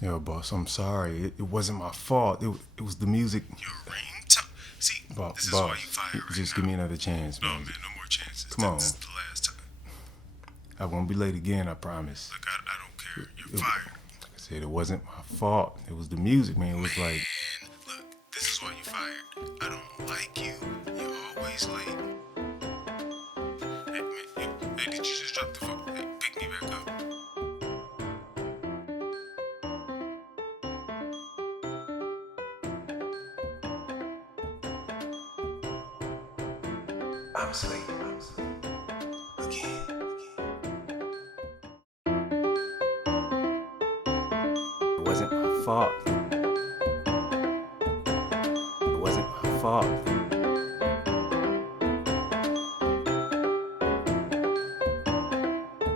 Yo, boss, I'm sorry. It wasn't my fault. It was the music. Your ringtone. See, this is why Boss, you fired right just now. give me another chance, No, man. man, no more chances. Come on. This is the last time. I won't be late again, I promise. Look, I don't care. You're fired. Like I said, it wasn't my fault. It was the music, man. It was like, Man, look, this is why you fired. I don't like you. You're always late. Hey, man, hey, did you just drop the phone? Hey, pick me back up. I'm asleep. Again. it wasn't my fault. It wasn't my fault.